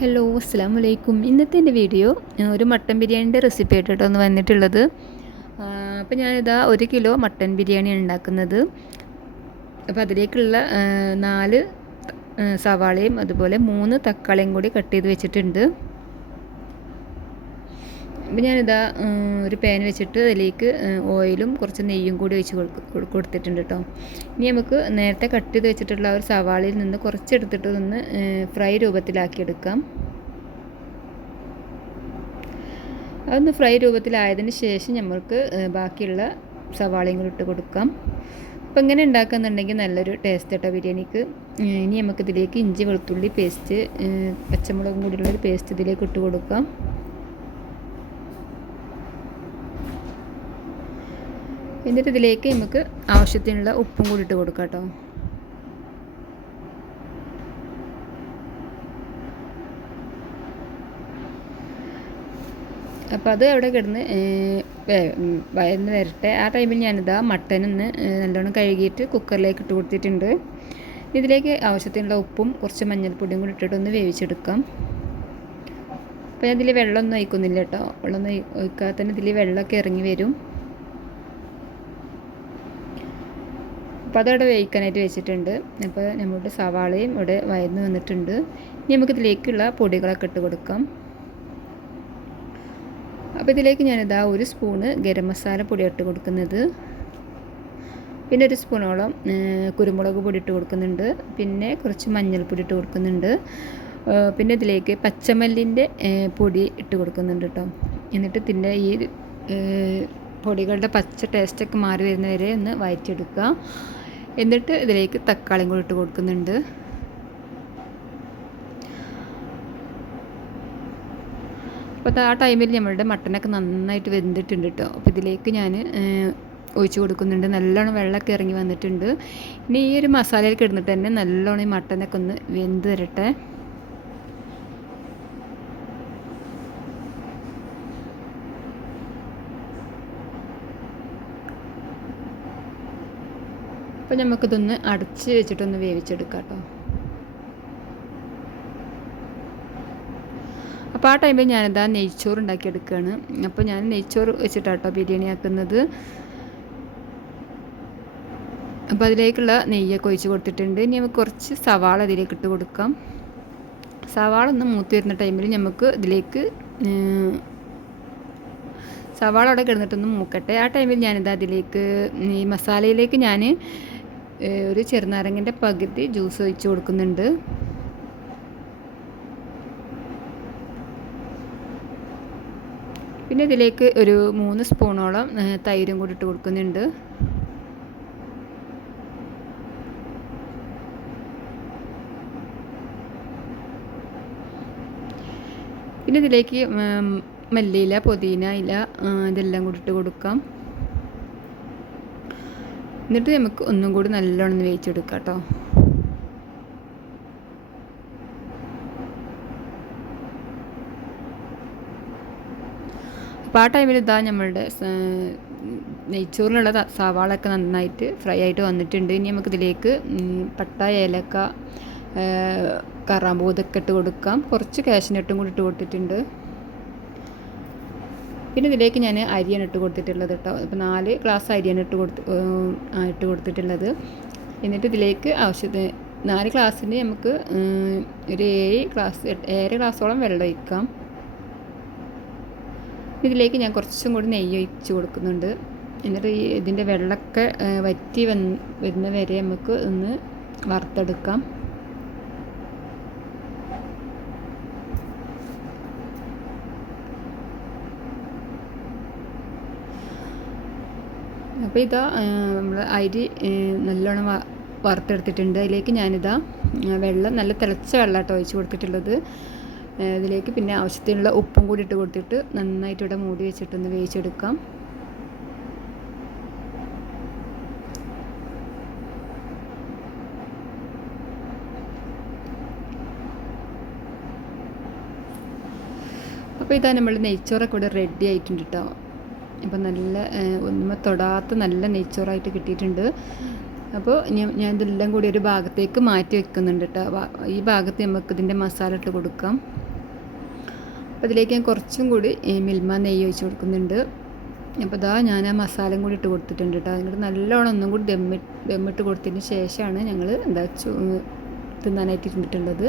Hello അസ്സാം വലൈക്കും ഇന്നത്തെ എന്റെ വീഡിയോ ഒരു മട്ടൻ ബിരിയാണിന്റെ റെസിപ്പി ആയിട്ടോ ഒന്ന് വന്നിട്ടുള്ളത്. അപ്പോൾ ഞാനിതാ ഒരു കിലോ മട്ടൻ ബിരിയാണി ഉണ്ടാക്കുന്നത്. അപ്പോൾ അതിലേക്കുള്ള നാല് സവാളയും അതുപോലെ മൂന്ന് തക്കാളിയും കൂടി കട്ട് ചെയ്ത് വെച്ചിട്ടുണ്ട്. അപ്പോൾ ഞാനിതാ ഒരു പാൻ വെച്ചിട്ട് അതിലേക്ക് ഓയിലും കുറച്ച് നെയ്യും കൂടി ഒഴിച്ച് കൊടുത്തിട്ടുണ്ട് കേട്ടോ ഇനി നമുക്ക് നേരത്തെ കട്ട് ചെയ്ത് വെച്ചിട്ടുള്ള ഒരു സവാളയിൽ നിന്ന് കുറച്ചെടുത്തിട്ട് ഒന്ന് ഫ്രൈ രൂപത്തിലാക്കിയെടുക്കാം. അതൊന്ന് ഫ്രൈ രൂപത്തിലായതിന് ശേഷം നമ്മൾക്ക് ബാക്കിയുള്ള സവാളയും കൂടി ഇട്ട് കൊടുക്കാം. അപ്പോൾ ഇങ്ങനെ ഉണ്ടാക്കുന്നുണ്ടെങ്കിൽ നല്ലൊരു ടേസ്റ്റ് കേട്ടോ ബിരിയാണിക്ക്. ഇനി നമുക്കിതിലേക്ക് ഇഞ്ചി വെളുത്തുള്ളി പേസ്റ്റ് പച്ചമുളകും കൂടിയുള്ളൊരു പേസ്റ്റ് ഇതിലേക്ക് ഇട്ട് കൊടുക്കാം. എന്നിട്ട് ഇതിലേക്ക് നമുക്ക് ആവശ്യത്തിനുള്ള ഉപ്പും കൂടി ഇട്ട് കൊടുക്കാം കേട്ടോ. അപ്പോൾ അത് അവിടെ കിടന്ന് വയന്ന് വരട്ടെ. ആ ടൈമിൽ ഞാനിതാ മട്ടൻ ഒന്ന് നല്ലോണം കഴുകിയിട്ട് കുക്കറിലേക്ക് ഇട്ട് കൊടുത്തിട്ടുണ്ട്. ഇതിലേക്ക് ആവശ്യത്തിനുള്ള ഉപ്പും കുറച്ച് മഞ്ഞൾപ്പൊടിയും കൂടി ഇട്ടിട്ട് ഒന്ന് വേവിച്ചെടുക്കാം. അപ്പോൾ ഞാൻ ഇതിൽ വെള്ളമൊന്നും ഒഴിക്കുന്നില്ല കേട്ടോ. വെള്ളമൊന്നും ഒഴിക്കാതെ തന്നെ ഇതിൽ വെള്ളമൊക്കെ ഇറങ്ങി വരും. അപ്പോൾ അതവിടെ വേവിക്കാനായിട്ട് വെച്ചിട്ടുണ്ട്. അപ്പോൾ നമ്മുടെ സവാളയും ഇവിടെ വയന്ന് വന്നിട്ടുണ്ട്. ഇനി നമുക്ക് ഇതിലേക്കുള്ള പൊടികളൊക്കെ ഇട്ട് കൊടുക്കാം. അപ്പോൾ ഇതിലേക്ക് ഞാനിതാ ഒരു സ്പൂണ് ഗരം മസാല പൊടി ഇട്ട് കൊടുക്കുന്നത്. പിന്നെ ഒരു സ്പൂണോളം കുരുമുളക് പൊടി ഇട്ട് കൊടുക്കുന്നുണ്ട്. പിന്നെ കുറച്ച് മഞ്ഞൾപ്പൊടി ഇട്ട് കൊടുക്കുന്നുണ്ട്. പിന്നെ ഇതിലേക്ക് പച്ചമല്ലിന്റെ പൊടി ഇട്ട് കൊടുക്കുന്നുണ്ട് കേട്ടോ. എന്നിട്ട് ഇതിന്റെ ഈ പൊടികളുടെ പച്ച ടേസ്റ്റൊക്കെ മാറി വരുന്നവരെ ഒന്ന് വയറ്റിയെടുക്കുക. എന്നിട്ട് ഇതിലേക്ക് തക്കാളിയും കൂടി ഇട്ട് കൊടുക്കുന്നുണ്ട്. അപ്പോൾ ആ ടൈമിൽ നമ്മളുടെ മട്ടനൊക്കെ നന്നായിട്ട് വെന്തിട്ടുണ്ട് കേട്ടോ. അപ്പോൾ ഇതിലേക്ക് ഞാൻ ഒഴിച്ച് കൊടുക്കുന്നുണ്ട്. നല്ലോണം വെള്ളമൊക്കെ ഇറങ്ങി വന്നിട്ടുണ്ട്. ഇനി ഈ ഒരു മസാലയിൽ കിടന്നിട്ട് തന്നെ നല്ലോണം ഈ മട്ടനൊക്കെ ഒന്ന് വെന്ത് തരട്ടെ അപ്പോൾ നമുക്കിതൊന്ന് അടച്ച് വെച്ചിട്ടൊന്ന് വേവിച്ചെടുക്കാം കേട്ടോ അപ്പോൾ ആ ടൈമിൽ ഞാനിതാ നെയ്ച്ചോറ് ഉണ്ടാക്കിയെടുക്കുകയാണ് അപ്പോൾ ഞാൻ നെയ്ച്ചോറ് വെച്ചിട്ടാട്ടോ ബിരിയാണി ആക്കുന്നത്. അപ്പോൾ അതിലേക്കുള്ള നെയ്യൊക്കെ ഒഴിച്ച് കൊടുത്തിട്ടുണ്ട്. ഇനി നമുക്ക് കുറച്ച് സവാള അതിലേക്ക് ഇട്ട് കൊടുക്കാം. സവാള ഒന്ന് മൂത്ത് വരുന്ന ടൈമിൽ നമുക്ക് ഇതിലേക്ക് സവാള അവിടെ കിടന്നിട്ടൊന്ന് മൂക്കട്ടെ. ആ ടൈമിൽ ഞാനിതാ അതിലേക്ക് ഈ മസാലയിലേക്ക് ഞാൻ ഒരു ചെറുനാരങ്ങന്റെ പകുതി ജ്യൂസ് ഒഴിച്ച് കൊടുക്കുന്നുണ്ട്. പിന്നെ ഇതിലേക്ക് ഒരു മൂന്ന് സ്പൂണോളം തൈരും കൂടി ഇട്ട് കൊടുക്കുന്നുണ്ട്. പിന്നെ ഇതിലേക്ക് മല്ലിയില പുതിന ഇല ഇതെല്ലാം കൂടി ഇട്ട് കൊടുക്കാം. എന്നിട്ട് നമുക്ക് ഒന്നും കൂടി നല്ലോണം വേവിച്ചെടുക്കാം കേട്ടോ അപ്പോൾ ആ ടൈമിൽ ഇതാ നമ്മളുടെ നെയ്ച്ചോറിലുള്ള സവാളൊക്കെ നന്നായിട്ട് ഫ്രൈ ആയിട്ട് വന്നിട്ടുണ്ട്. ഇനി നമുക്ക് ഇതിലേക്ക് പട്ട ഏലക്ക കറാമ്പൂ ഇതൊക്കെ ഇട്ട് കൊടുക്കാം. കുറച്ച് കാശിനട്ടും കൂടി ഇട്ട് കൊടുത്തിട്ടുണ്ട്. പിന്നെ ഇതിലേക്ക് ഞാൻ അരിയാണ് ഇട്ട് കൊടുത്തിട്ടുള്ളത് കേട്ടോ. ഇപ്പോൾ നാല് ഗ്ലാസ് അരിയാണ് ഇട്ട് കൊടുത്ത് ഇട്ട് കൊടുത്തിട്ടുള്ളത്. എന്നിട്ട് ഇതിലേക്ക് ആവശ്യത്തിന് നാല് ഗ്ലാസ്സിന് നമുക്ക് ഒരു ഏഴ് ഗ്ലാസ് ഏഴ് ഗ്ലാസ്സോളം വെള്ളം ഒഴിക്കാം. ഇതിലേക്ക് ഞാൻ കുറച്ചും കൂടി നെയ്യ് ഒഴിച്ച് കൊടുക്കുന്നുണ്ട്. എന്നിട്ട് ഈ ഇതിന്റെ വെള്ളമൊക്കെ വറ്റി വന്ന് വരുന്ന വരെ നമുക്ക് ഒന്ന് വറുത്തെടുക്കാം. അപ്പോൾ ഇതാ നമ്മൾ അരി നല്ലോണം വറുത്തെടുത്തിട്ടുണ്ട്. അതിലേക്ക് ഞാനിതാ വെള്ളം നല്ല തിളച്ച വെള്ളമാട്ടോ ഒഴിച്ച് കൊടുത്തിട്ടുള്ളത്. ഇതിലേക്ക് പിന്നെ ആവശ്യത്തിനുള്ള ഉപ്പും കൂടി ഇട്ട് കൊടുത്തിട്ട് നന്നായിട്ട് ഇവിടെ മൂടി വെച്ചിട്ടൊന്ന് വേവിച്ചെടുക്കാം. അപ്പോൾ ഇതാ നമ്മൾ നെയ്ച്ചോറൊക്കെ ഇവിടെ റെഡി ആയിട്ടുണ്ട് കേട്ടോ അപ്പോൾ നല്ല ഒന്നും തൊടാത്ത നല്ല നെയ്ച്ചോറായിട്ട് കിട്ടിയിട്ടുണ്ട്. അപ്പോൾ ഞാൻ ഞാൻ ഇതെല്ലാം കൂടി ഒരു ഭാഗത്തേക്ക് മാറ്റി വെക്കുന്നുണ്ട് കേട്ടോ ഈ ഭാഗത്ത് നമുക്ക് ഇതിന്റെ മസാല ഇട്ട് കൊടുക്കാം. അപ്പോൾ ഇതിലേക്ക് ഞാൻ കുറച്ചും കൂടി മിൽമ നെയ്യ് ഒഴിച്ച് കൊടുക്കുന്നുണ്ട്. അപ്പോൾ ഇതാ ഞാൻ ആ മസാലയും കൂടി ഇട്ട് കൊടുത്തിട്ടുണ്ട് കേട്ടോ എന്നിട്ട് നല്ലോണം ഒന്നും കൂടി ദമ്മി ദമ്മിട്ട് കൊടുത്തതിന് ശേഷമാണ് ഞങ്ങൾ എന്താ തിന്നാനായിട്ട് ഇരുന്നിട്ടുള്ളത്.